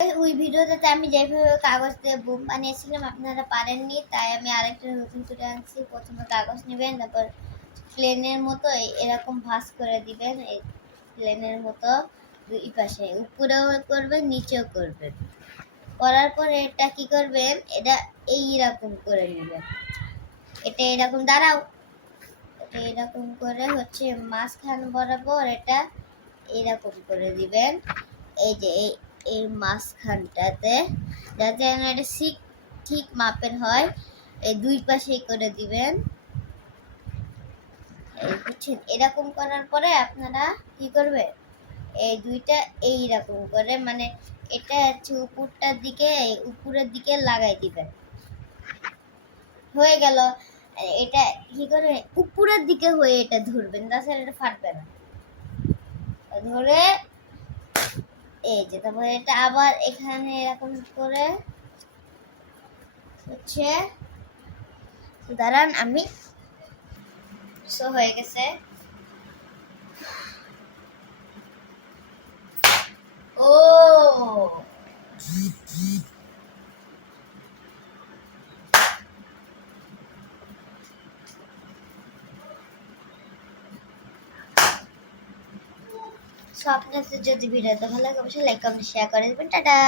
ওই ভিডিওটাতে আমি যেভাবে কাগজ দিয়ে বুম বানিয়েছিলাম আপনারা পারেননি, তাই আমি আরেকটা নতুন করে আনছি। প্রথমে কাগজ নেবেন, তারপর প্লেনের মতো এরকম ভাঁজ করে দিবেন। এই প্লেনের মতো দুই পাশে উপরেও করবেন, নিচেও করবেন। করার পরে এটা কি করবেন, এটা এইরকম করে নেবেন। এটা এরকম দাঁড়াও, এটা এরকম করে হচ্ছে মাঝখান বরাবর এটা এরকম করে দিবেন। এই যে এই মাঝখানটাতে যাতে এটা ঠিক মাপের হয়, এই দুই পাশে করে দিবেন। এই বুঝছেন? এরকম করার পরে আপনারা কি করবেন, এই দুইটা এইরকম করে মানে এটা হচ্ছে উপরের দিকে লাগাই দিবেন। হয়ে গেল। এটা কি করে উপরের দিকে হয়ে এটা ধরবেন, তাছাড়া এটা ফাটবে না। ধরে এই যে তারপরে এটা আবার এখানে এরকম করে হচ্ছে দাঁড়ান, আমি হয়ে গেছে। ও আপনাদের যদি ভিডিওটা ভালো লাগে অবশ্যই লাইক কমেন্ট শেয়ার করে দেবেন। টাটা।